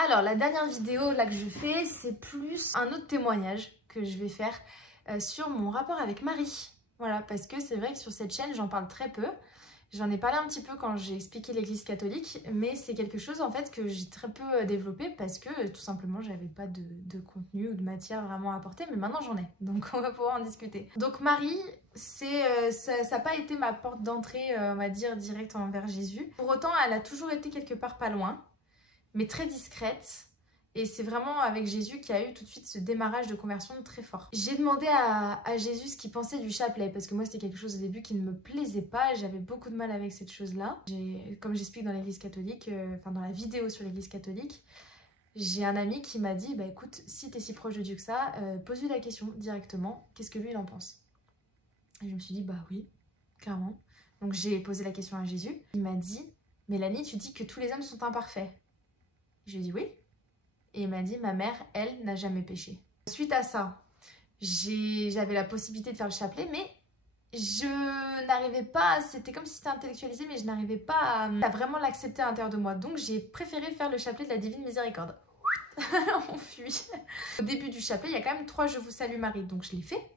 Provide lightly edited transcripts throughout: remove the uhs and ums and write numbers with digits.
Alors, la dernière vidéo là que je fais, c'est plus un autre témoignage que je vais faire sur mon rapport avec Marie. Voilà, parce que c'est vrai que sur cette chaîne, j'en parle très peu. J'en ai parlé un petit peu quand j'ai expliqué l'église catholique, mais c'est quelque chose en fait que j'ai très peu développé parce que tout simplement j'avais pas de contenu ou de matière vraiment à apporter, mais maintenant j'en ai, donc on va pouvoir en discuter. Donc Marie, ça n'a pas été ma porte d'entrée, on va dire, directe envers Jésus. Pour autant, elle a toujours été quelque part pas loin, mais très discrète. Et c'est vraiment avec Jésus qu'il y a eu tout de suite ce démarrage de conversion très fort. J'ai demandé à Jésus ce qu'il pensait du chapelet, parce que moi c'était quelque chose au début qui ne me plaisait pas, j'avais beaucoup de mal avec cette chose-là. Comme j'explique dans l'église catholique, enfin dans la vidéo sur l'église catholique, j'ai un ami qui m'a dit, bah écoute, si t'es si proche de Dieu que ça, pose-lui la question directement, qu'est-ce que lui il en pense? Et je me suis dit, bah oui, clairement. Donc j'ai posé la question à Jésus, il m'a dit, Mélanie, tu dis que tous les hommes sont imparfaits. Je lui ai dit oui. Et il m'a dit, ma mère, elle, n'a jamais péché. Suite à ça, j'avais la possibilité de faire le chapelet, mais je n'arrivais pas, c'était comme si c'était intellectualisé, mais je n'arrivais pas à vraiment l'accepter à l'intérieur de moi. Donc j'ai préféré faire le chapelet de la Divine Miséricorde. On fuit. Au début du chapelet, il y a quand même 3 Je vous salue Marie, donc je l'ai fait.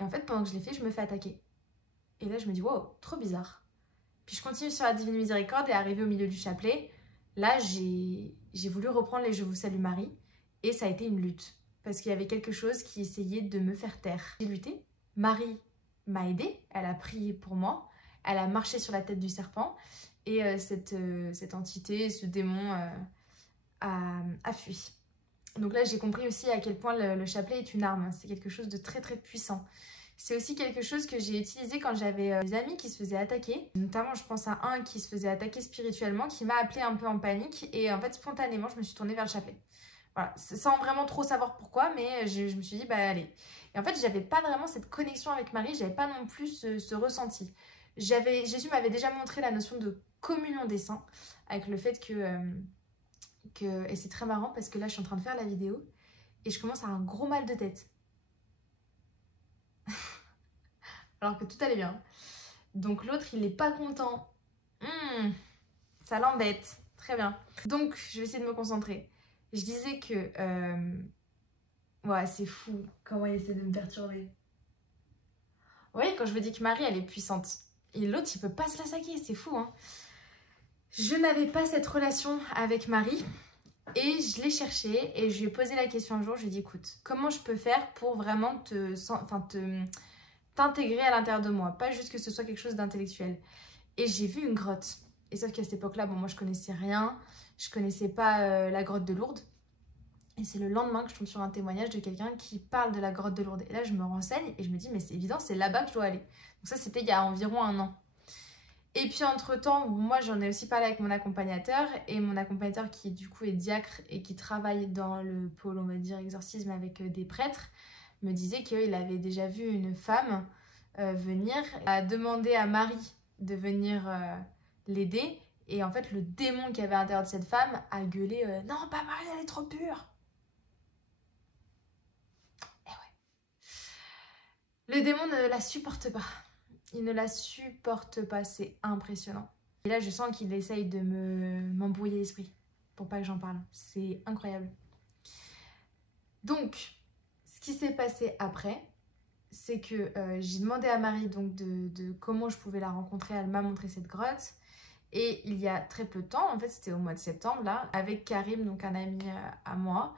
Et en fait, pendant que je l'ai fait, je me fais attaquer. Et là, je me dis, wow, trop bizarre. Puis je continue sur la Divine Miséricorde et arrivé au milieu du chapelet, là, j'ai voulu reprendre les Je vous salue Marie et ça a été une lutte parce qu'il y avait quelque chose qui essayait de me faire taire. J'ai lutté. Marie m'a aidée, elle a prié pour moi, elle a marché sur la tête du serpent et cette entité, ce démon a fui. Donc là, j'ai compris aussi à quel point le chapelet est une arme. C'est quelque chose de très très puissant. C'est aussi quelque chose que j'ai utilisé quand j'avais des amis qui se faisaient attaquer. Notamment, je pense à un qui se faisait attaquer spirituellement, qui m'a appelé un peu en panique. Et en fait, spontanément, je me suis tournée vers le chapelet. Voilà, sans vraiment trop savoir pourquoi, mais je me suis dit, bah allez. Et en fait, j'avais pas vraiment cette connexion avec Marie, j'avais pas non plus ce ressenti. Jésus m'avait déjà montré la notion de communion des saints, avec le fait et c'est très marrant parce que là, je suis en train de faire la vidéo et je commence à avoir un gros mal de tête. Alors que tout allait bien. Donc l'autre, il n'est pas content. Ça l'embête. Très bien. Donc, je vais essayer de me concentrer. Je disais que... Ouais, c'est fou comment il essaie de me perturber. Vous voyez, quand je vous dis que Marie, elle est puissante. Et l'autre, il peut pas se la saquer. C'est fou, hein. Je n'avais pas cette relation avec Marie. Et je l'ai cherchée et je lui ai posé la question un jour. Je lui ai dit, écoute, comment je peux faire pour vraiment t'intégrer à l'intérieur de moi, pas juste que ce soit quelque chose d'intellectuel. Et j'ai vu une grotte. Et sauf qu'à cette époque-là, bon, moi je connaissais rien, je connaissais pas la grotte de Lourdes. Et c'est le lendemain que je tombe sur un témoignage de quelqu'un qui parle de la grotte de Lourdes. Et là, je me renseigne et je me dis, mais c'est évident, c'est là-bas que je dois aller. Donc ça, c'était il y a environ 1 an. Et puis entre-temps, moi j'en ai aussi parlé avec mon accompagnateur. Et mon accompagnateur qui du coup est diacre et qui travaille dans le pôle, on va dire, exorcisme avec des prêtres, me disait qu'il avait déjà vu une femme venir, a demandé à Marie de venir l'aider. Et en fait, le démon qui avait à l'intérieur de cette femme a gueulé non, pas Marie, elle est trop pure. Et ouais. Le démon ne la supporte pas. Il ne la supporte pas, c'est impressionnant. Et là, je sens qu'il essaye de m'embrouiller l'esprit pour pas que j'en parle. C'est incroyable. Donc, ce qui s'est passé après, c'est que j'ai demandé à Marie donc de comment je pouvais la rencontrer. Elle m'a montré cette grotte. Et il y a très peu de temps, en fait c'était au mois de septembre là, avec Karim, donc un ami à moi,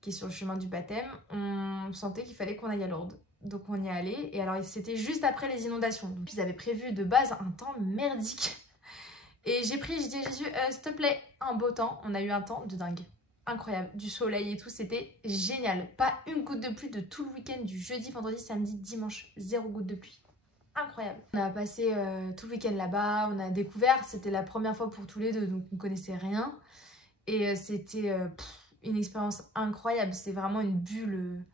qui est sur le chemin du baptême, on sentait qu'il fallait qu'on aille à Lourdes. Donc on y est allé, et alors c'était juste après les inondations. Donc ils avaient prévu de base un temps merdique. Et j'ai dit à Jésus, s'il te plaît, un beau temps. On a eu un temps de dingue. Incroyable, du soleil et tout, c'était génial. Pas une goutte de pluie de tout le week-end, du jeudi, vendredi, samedi, dimanche, 0 goutte de pluie. Incroyable. On a passé tout le week-end là-bas, on a découvert, c'était la première fois pour tous les deux, donc on connaissait rien. Et c'était une expérience incroyable, c'est vraiment une bulle,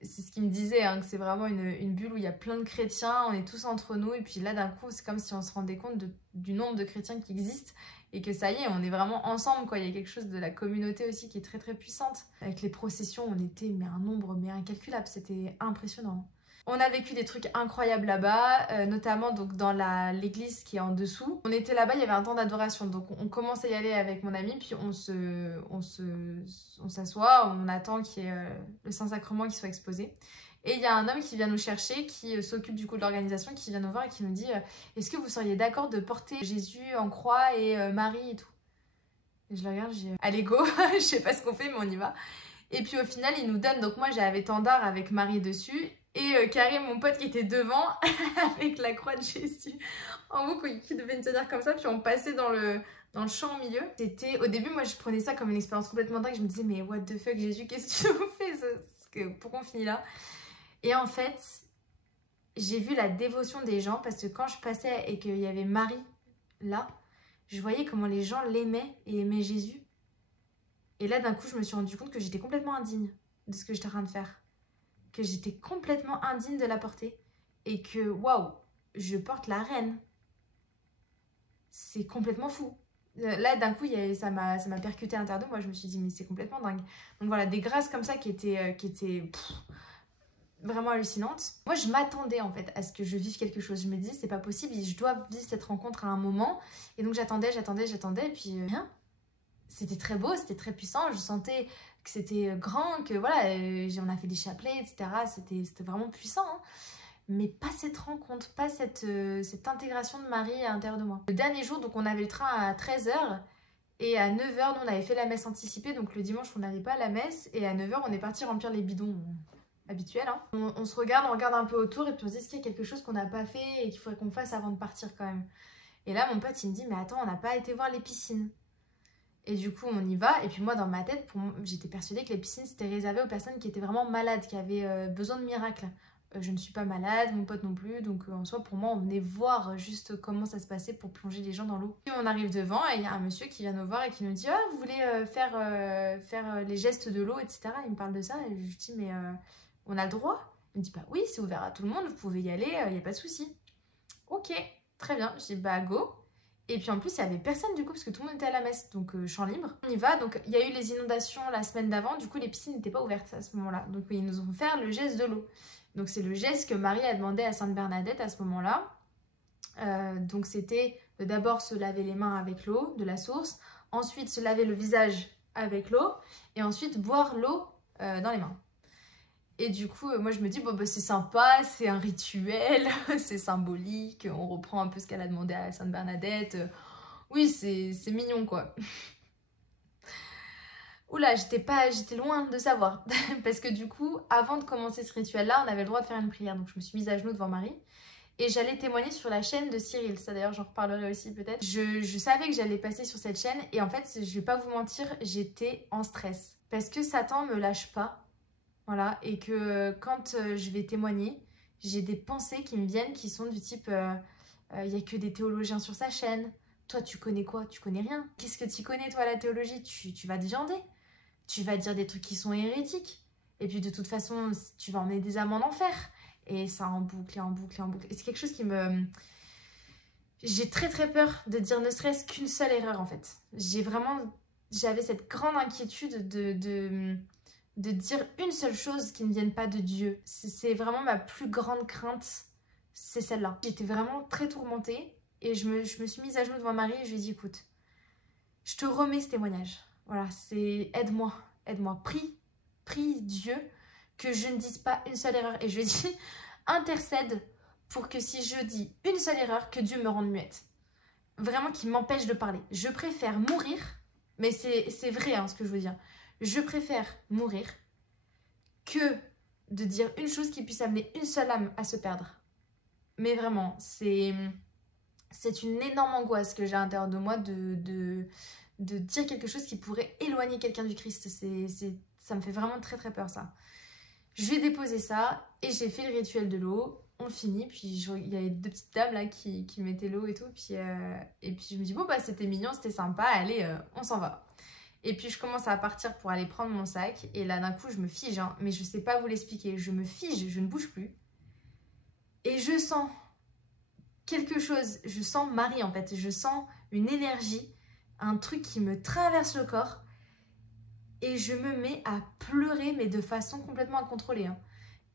c'est ce qu'il me disait, hein, que c'est vraiment une bulle où il y a plein de chrétiens, on est tous entre nous, et puis là d'un coup c'est comme si on se rendait compte du nombre de chrétiens qui existent, et que ça y est, on est vraiment ensemble, quoi. Il y a quelque chose de la communauté aussi qui est très très puissante. Avec les processions, on était un nombre incalculable, c'était impressionnant. On a vécu des trucs incroyables là-bas, notamment donc dans l'église qui est en dessous. On était là-bas, il y avait un temps d'adoration, donc on commence à y aller avec mon ami, puis on s'assoit, on attend qu'il y ait le Saint-Sacrement qui soit exposé. Et il y a un homme qui vient nous chercher, qui s'occupe du coup de l'organisation, qui vient nous voir et qui nous dit est-ce que vous seriez d'accord de porter Jésus en croix et Marie et tout? Et je le regarde, je dis allez go, je sais pas ce qu'on fait mais on y va. Et puis au final il nous donne, donc moi j'avais étendard avec Marie dessus et Karim, mon pote qui était devant avec la croix de Jésus en haut qui devait nous tenir comme ça, puis on passait dans le champ au milieu. C'était, au début moi je prenais ça comme une expérience complètement dingue, je me disais mais what the fuck Jésus, qu'est-ce que tu nous fais, pourquoi on finit là? Et en fait, j'ai vu la dévotion des gens parce que quand je passais et qu'il y avait Marie là, je voyais comment les gens l'aimaient et aimaient Jésus. Et là, d'un coup, je me suis rendu compte que j'étais complètement indigne de ce que j'étais en train de faire. Que j'étais complètement indigne de la porter. Et que, waouh, je porte la reine. C'est complètement fou. Là, d'un coup, ça m'a percuté à l'intérieur de moi. Je me suis dit, mais c'est complètement dingue. Donc voilà, des grâces comme ça qui étaient vraiment hallucinante. Moi, je m'attendais en fait à ce que je vive quelque chose. Je me disais, c'est pas possible, je dois vivre cette rencontre à un moment. Et donc, j'attendais, et puis rien. C'était très beau, c'était très puissant. Je sentais que c'était grand, que voilà, on a fait des chapelets, etc. C'était vraiment puissant. Hein. Mais pas cette rencontre, pas cette intégration de Marie à l'intérieur de moi. Le dernier jour, donc on avait le train à 13 h. Et à 9 h, nous, on avait fait la messe anticipée. Donc le dimanche, on n'avait pas la messe. Et à 9 h, on est parti remplir les bidons. Habituel, hein. On se regarde, on regarde un peu autour et puis on se dit est-ce qu'il y a quelque chose qu'on n'a pas fait et qu'il faudrait qu'on fasse avant de partir quand même. Et là mon pote il me dit mais attends, on n'a pas été voir les piscines. Et du coup on y va et puis moi dans ma tête j'étais persuadée que les piscines c'était réservé aux personnes qui étaient vraiment malades, qui avaient besoin de miracles. Je ne suis pas malade, mon pote non plus, donc en soi pour moi on venait voir juste comment ça se passait pour plonger les gens dans l'eau. Puis on arrive devant et il y a un monsieur qui vient nous voir et qui nous dit ah vous voulez faire les gestes de l'eau, etc. Il me parle de ça et je lui dis mais on a le droit? Il me dit bah oui, c'est ouvert à tout le monde, vous pouvez y aller, il n'y a pas de souci. Ok, très bien. Je dis bah go. Et puis en plus, il n'y avait personne du coup, parce que tout le monde était à la messe, donc champ libre. On y va, donc il y a eu les inondations la semaine d'avant, du coup les piscines n'étaient pas ouvertes à ce moment-là. Donc ils nous ont fait le geste de l'eau. Donc c'est le geste que Marie a demandé à Sainte Bernadette à ce moment-là. Donc c'était d'abord se laver les mains avec l'eau de la source, ensuite se laver le visage avec l'eau, et ensuite boire l'eau dans les mains. Et du coup, moi je me dis, bon, bah, c'est sympa, c'est un rituel, c'est symbolique, on reprend un peu ce qu'elle a demandé à Sainte Bernadette. Oui, c'est mignon quoi. Oula, j'étais loin de savoir. Parce que du coup, avant de commencer ce rituel-là, on avait le droit de faire une prière. Donc je me suis mise à genoux devant Marie. Et j'allais témoigner sur la chaîne de Cyril. Ça d'ailleurs, j'en reparlerai aussi peut-être. Je savais que j'allais passer sur cette chaîne. Et en fait, je vais pas vous mentir, j'étais en stress. Parce que Satan me lâche pas. Voilà, et que quand je vais témoigner, j'ai des pensées qui me viennent qui sont du type il n'y a que des théologiens sur sa chaîne. Toi, tu connais quoi? Tu connais rien. Qu'est-ce que tu connais, toi, la théologie? Tu vas te viander. Tu vas dire des trucs qui sont hérétiques. Et puis, de toute façon, tu vas emmener des âmes en enfer. Et ça en boucle, et en boucle, et en boucle. Et c'est quelque chose qui me... J'ai très, très peur de dire ne serait-ce qu'une seule erreur, en fait. J'avais cette grande inquiétude de dire une seule chose qui ne vienne pas de Dieu. C'est vraiment ma plus grande crainte, c'est celle-là. J'étais vraiment très tourmentée et je me suis mise à genoux devant Marie et je lui ai dit écoute, je te remets ce témoignage. Voilà, c'est aide-moi, prie Dieu que je ne dise pas une seule erreur. Et je lui ai dit intercède pour que si je dis une seule erreur, que Dieu me rende muette. Vraiment qu'il m'empêche de parler. Je préfère mourir, mais c'est vrai hein, ce que je veux dire. Je préfère mourir que de dire une chose qui puisse amener une seule âme à se perdre. Mais vraiment, c'est une énorme angoisse que j'ai à l'intérieur de moi de dire quelque chose qui pourrait éloigner quelqu'un du Christ. Ça me fait vraiment très très peur ça. Je lui ai déposé ça et j'ai fait le rituel de l'eau. On finit, puis il y avait deux petites dames là qui mettaient l'eau et tout. Et puis je me dis bon bah c'était mignon, c'était sympa, allez on s'en va. Et puis je commence à partir pour aller prendre mon sac. Et là d'un coup je me fige, hein, mais je sais pas vous l'expliquer. Je me fige, je ne bouge plus. Et je sens quelque chose, je sens Marie en fait. Je sens une énergie, un truc qui me traverse le corps. Et je me mets à pleurer, mais de façon complètement incontrôlée. Hein,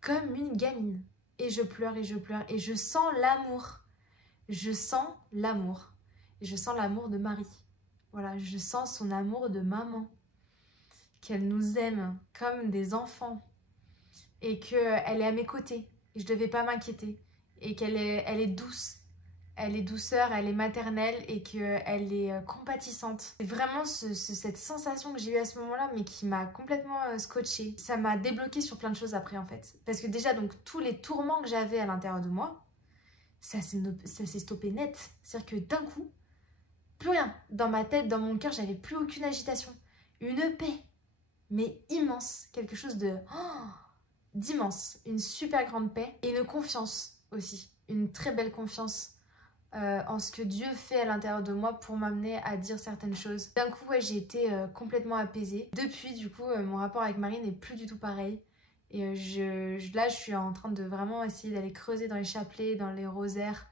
comme une gamine. et je pleure et je pleure et je sens l'amour. Je sens l'amour. Et je sens l'amour de Marie. Voilà, je sens son amour de maman. Qu'elle nous aime comme des enfants. Et qu'elle est à mes côtés. Et je ne devais pas m'inquiéter. Et elle est douce. Elle est douceur, elle est maternelle et qu'elle est compatissante. C'est vraiment cette sensation que j'ai eue à ce moment-là, mais qui m'a complètement scotchée. Ça m'a débloqué sur plein de choses après, en fait. Parce que déjà, donc, tous les tourments que j'avais à l'intérieur de moi, ça s'est stoppé net. C'est-à-dire que d'un coup, plus rien. Dans ma tête, dans mon cœur, j'avais plus aucune agitation. Une paix, mais immense. Quelque chose d'immense. Une super grande paix et une confiance aussi. Une très belle confiance. En ce que Dieu fait à l'intérieur de moi pour m'amener à dire certaines choses. D'un coup, ouais, j'ai été complètement apaisée. Depuis, du coup, mon rapport avec Marie n'est plus du tout pareil. Et là, je suis en train de vraiment essayer d'aller creuser dans les chapelets, dans les rosaires.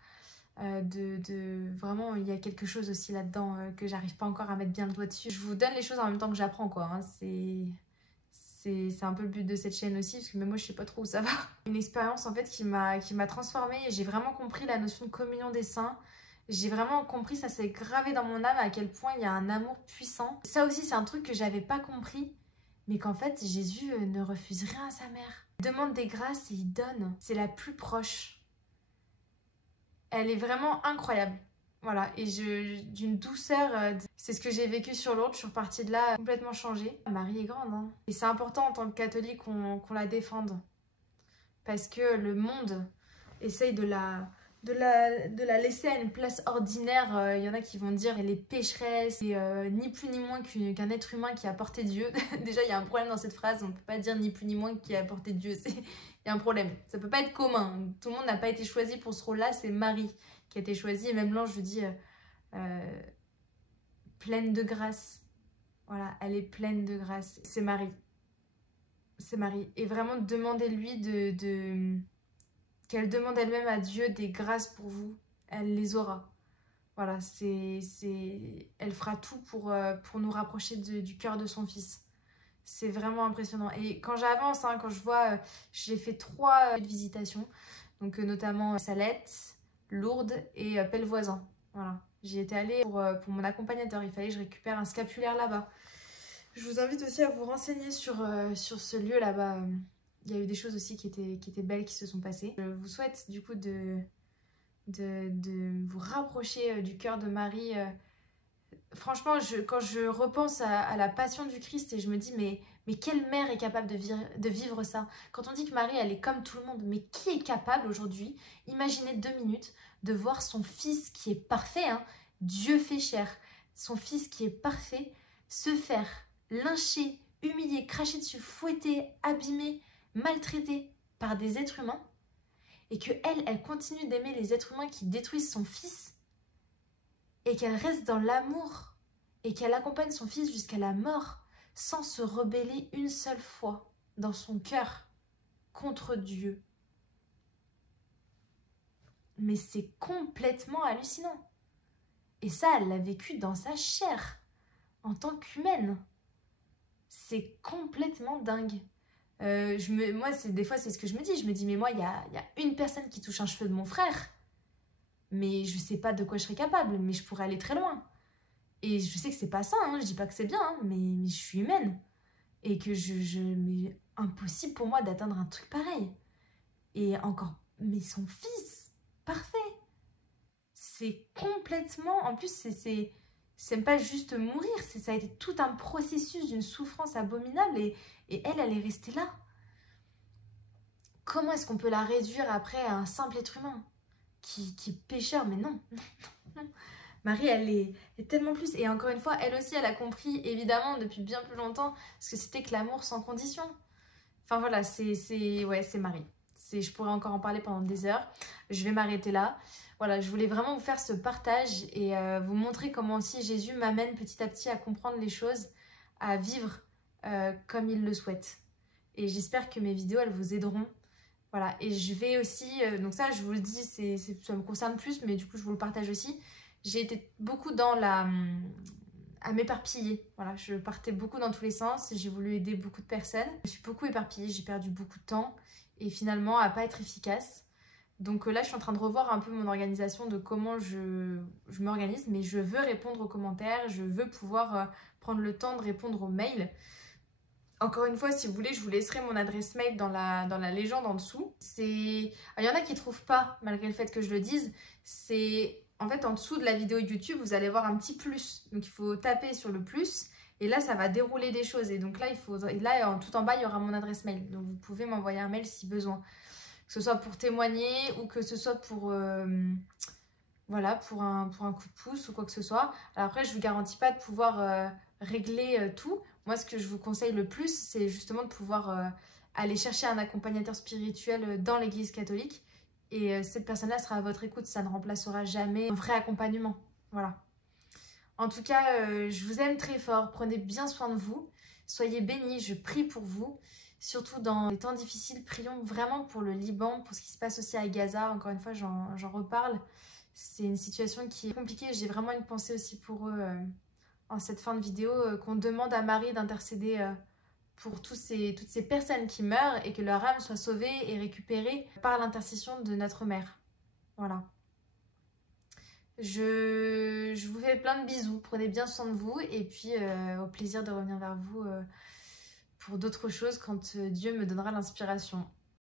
Vraiment, il y a quelque chose aussi là-dedans que j'arrive pas encore à mettre bien le doigt dessus. Je vous donne les choses en même temps que j'apprends, quoi. Hein. C'est un peu le but de cette chaîne aussi, parce que même moi je sais pas trop où ça va. Une expérience en fait qui m'a transformée et j'ai vraiment compris la notion de communion des saints. J'ai vraiment compris, ça s'est gravé dans mon âme à quel point il y a un amour puissant. Ça aussi c'est un truc que j'avais pas compris, mais qu'en fait Jésus ne refuse rien à sa mère. Il demande des grâces et il donne. C'est la plus proche. Elle est vraiment incroyable. Voilà, et d'une douceur, c'est ce que j'ai vécu sur Lourdes, je suis repartie de là complètement changée. Marie est grande, hein. Et c'est important en tant que catholique qu'on la défende. Parce que le monde essaye de la laisser à une place ordinaire. Il y en a qui vont dire elle est pécheresse, et ni plus ni moins qu'un être humain qui a porté Dieu. Déjà, il y a un problème dans cette phrase, on ne peut pas dire ni plus ni moins qui a porté Dieu. Il y a un problème, ça peut pas être commun. Tout le monde n'a pas été choisi pour ce rôle-là, c'est Marie qui a été choisie. Et même l'ange lui dit pleine de grâce. Voilà, elle est pleine de grâce. C'est Marie. C'est Marie. Et vraiment, demandez-lui qu'elle demande elle-même à Dieu des grâces pour vous. Elle les aura. Voilà, elle fera tout pour nous rapprocher du cœur de son fils. C'est vraiment impressionnant. Et quand j'avance, hein, quand je vois, j'ai fait 3 visitations. Donc notamment Salette, Lourdes et Pellevoisin. Voilà. J'y étais allée pour mon accompagnateur. Il fallait que je récupère un scapulaire là-bas. Je vous invite aussi à vous renseigner sur ce lieu là-bas. Il y a eu des choses aussi qui étaient belles qui se sont passées. Je vous souhaite du coup de vous rapprocher du cœur de Marie. Franchement, quand je repense à la passion du Christ et je me dis mais quelle mère est capable de vivre ça? Quand on dit que Marie, elle est comme tout le monde, mais qui est capable aujourd'hui, imaginez 2 minutes, de voir son fils qui est parfait, hein, Dieu fait chair, son fils qui est parfait, se faire lyncher, humilier, cracher dessus, fouetter, abîmer, maltraiter par des êtres humains, et elle continue d'aimer les êtres humains qui détruisent son fils, et qu'elle reste dans l'amour, et qu'elle accompagne son fils jusqu'à la mort, sans se rebeller une seule fois dans son cœur contre Dieu. Mais c'est complètement hallucinant. Et ça, elle l'a vécu dans sa chair, en tant qu'humaine. C'est complètement dingue. Moi, des fois, c'est ce que je me dis. Je me dis, mais moi, il y a une personne qui touche un cheveu de mon frère. Mais je sais pas de quoi je serais capable, mais je pourrais aller très loin. Et je sais que c'est pas ça, hein, je dis pas que c'est bien, hein, mais je suis humaine. Et que mais impossible pour moi d'atteindre un truc pareil. Et encore, mais son fils, parfait. C'est complètement, en plus c'est même pas juste mourir, ça a été tout un processus d'une souffrance abominable et elle est restée là. Comment est-ce qu'on peut la réduire après à un simple être humain qui est pécheur? Mais non, non, non. Marie, elle est tellement plus. Et encore une fois, elle aussi, elle a compris, évidemment, depuis bien plus longtemps, ce que c'était que l'amour sans condition. Enfin voilà, c'est Marie. Je pourrais encore en parler pendant des heures. Je vais m'arrêter là. Voilà, je voulais vraiment vous faire ce partage et vous montrer comment aussi Jésus m'amène petit à petit à comprendre les choses, à vivre comme il le souhaite. Et j'espère que mes vidéos, elles vous aideront. Voilà, et je vais aussi, donc ça je vous le dis, ça me concerne plus, mais du coup je vous le partage aussi. J'ai été beaucoup dans m'éparpiller. Voilà, je partais beaucoup dans tous les sens, j'ai voulu aider beaucoup de personnes. Je me suis beaucoup éparpillée, j'ai perdu beaucoup de temps et finalement à pas être efficace. Donc là, je suis en train de revoir un peu mon organisation de comment je m'organise, mais je veux répondre aux commentaires, je veux pouvoir prendre le temps de répondre aux mails. Encore une fois, si vous voulez, je vous laisserai mon adresse mail dans la légende en dessous. Il y en a qui ne trouvent pas, malgré le fait que je le dise. C'est en fait en dessous de la vidéo YouTube, vous allez voir un petit plus. Donc il faut taper sur le plus et là, ça va dérouler des choses. Et donc là, tout en bas, il y aura mon adresse mail. Donc vous pouvez m'envoyer un mail si besoin. Que ce soit pour témoigner ou que ce soit pour, voilà, pour un coup de pouce ou quoi que ce soit. Alors après, je ne vous garantis pas de pouvoir régler tout. Moi, ce que je vous conseille le plus, c'est justement de pouvoir aller chercher un accompagnateur spirituel dans l'église catholique. Et cette personne-là sera à votre écoute, ça ne remplacera jamais un vrai accompagnement. Voilà. En tout cas, je vous aime très fort, prenez bien soin de vous. Soyez bénis, je prie pour vous. Surtout dans les temps difficiles, prions vraiment pour le Liban, pour ce qui se passe aussi à Gaza. Encore une fois, j'en reparle. C'est une situation qui est compliquée. J'ai vraiment une pensée aussi pour eux en cette fin de vidéo, qu'on demande à Marie d'intercéder pour toutes ces personnes qui meurent et que leur âme soit sauvée et récupérée par l'intercession de notre mère. Voilà. Je vous fais plein de bisous. Prenez bien soin de vous et puis au plaisir de revenir vers vous pour d'autres choses quand Dieu me donnera l'inspiration.